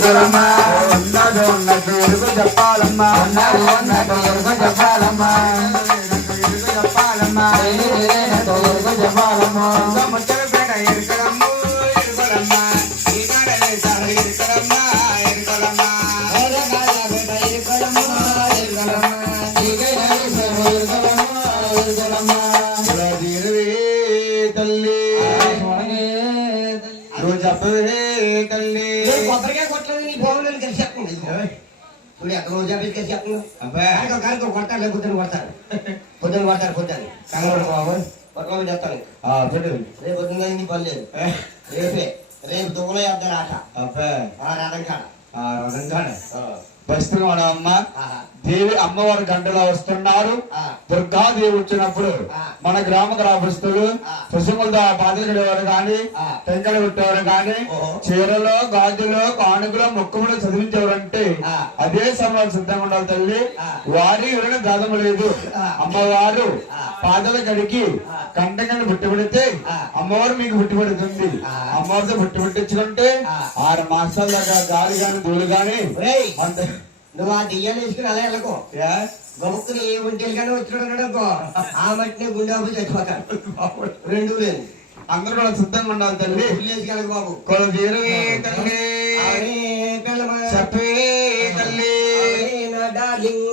ఎరుగలమ్మా ఉన్నది ఉన్నట్టు ఎరుగు చెప్పాలమ్మా ఉన్నది ఉన్నట్టు ఎరుగు చెప్పాలమ్మా ఎరుగు చెప్పాలమ్మా ఎరుగు చెప్పాలమ్మా ముచ్చట పేట ఎరుగలమ్మ ఎరుగలమ్మా ఈ కడలే సార్ ఎరుగలమ్మా ఎరుగలమ్మా పేట ఎరుగలమ్మా ఎరుగలమ్మా ఈ కడలే సార్ ఎరుగలమ్మా ఎరుగలమ్మా తల్లి నువ్వు చెప్పవే తల్లి కొబ్బరికాయ కొట్టలేదు నీ భోగులు కలిసి చెప్పండి ఇప్పుడు ఎక్కడ రోజు కలిసి చెప్పండి అబ్బాయి కొట్టాలి పొద్దున కొడతారు కంగారు బాబు కొట్టమని చెప్తాను రేపు పొద్దున నీ పని లేదు రేపు దువ్వలో వేద్దారు ఆట అబ్బాయి రథం కాడ వస్తున్నాడు అమ్మ దేవి అమ్మవారి గంటలో వస్తున్నారు దుర్గాదేవి వచ్చినప్పుడు మన గ్రామ గ్రామస్తులు పశువులతో పాటలు కడేవారు కానీ టెంకలు పెట్టేవారు కానీ చీరలో గాజులో కానుకలో ముక్కములు చదివించేవారంటే అదే సమయంలో సిద్ధంగా ఉండాలి తల్లి వారి ఎవరైనా భేదము లేదు అమ్మవారు పాదలు కడిగి కంటకని బుట్టిపడితే అమ్మవారు మీకు బుట్టిపడుతుంది అమ్మవారితో బుట్టి పట్టించుకుంటే 6 మాసాల దాకా గాలి గాని ధూళి గాని నువ్వు ఆ దెయ్యాలు వేసుకుని అలా వెళ్ళకో గొప్పని ఏ ఒంటేలు కానీ వచ్చినాడు ఆ మట్టిని గుండె ఆపు చచ్చిపోతాడు 2 లేదు అందరూ కూడా సిద్ధంగా ఉండాలి తల్లి వేసుకెళ్ళకు బాబు చెప్పే తల్లి నా డార్లింగ్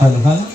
హలో